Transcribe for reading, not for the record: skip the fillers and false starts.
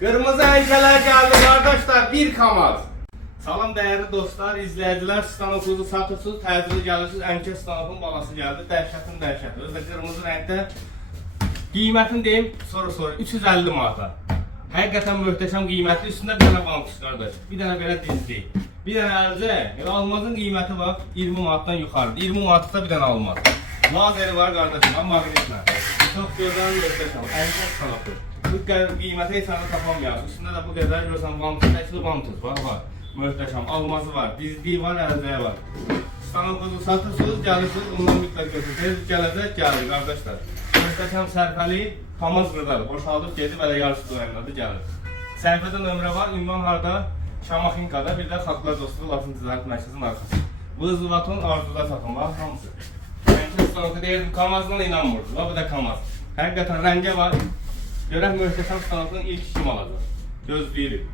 Kırmızı enkeler geldi kardeşler, bir kamaz. Salam değerli dostlar, izleyiciler, stanokunuzu satırsınız, təcili gelirsiniz, enke stanokun balası geldi, dəhşətin dəhşəti. Özde kırmızı renkte, qiymətini deyim, sonra 350 manata. Həqiqətən möhtəşəm qiymətli, üstündə bir dənə bankus qardaş, bir dənə belə dizdik. Bir dənə əlcə, almazın qiyməti var 20 manatdan yuxarıdır, 20 manatda bir dənə almaz. Lazeri var qardaşım, maqnitlə. Çox gözəl möhtəşəm, enke stanoku. Bu qiyməti heç sənə tapamayasın. Üstündə də bu qədər görürsən, vantus, təkli vantus var. Möhtəşəm, almazı var, dizliyi var, əlcəyi var. Stanokunuzu satırsınız, gəlirsiniz, ondan mütləq götürürsünüz. Gələcək, gəlir qardaşlar. Möhtəşəm sərfəli, pamaz qırdadır, boşaldıb gedib, elə yarısı doyanladı, gəlir. Sərfədə nömrə var, ünvan harada? Şamaxinkada, bir də Xalqlar Dostluğu Latın Ticarət Mərkəzinin arxası. Bu Zıvatın arzuda satın var, hamısı. Rəngli stanoku deyirdim, kamazdan inanmırdı, bu da kamaz. Həqiqətən rəngə var. Görək möhtəşəm stanokun ilk kim alacaq. Gözləyirik.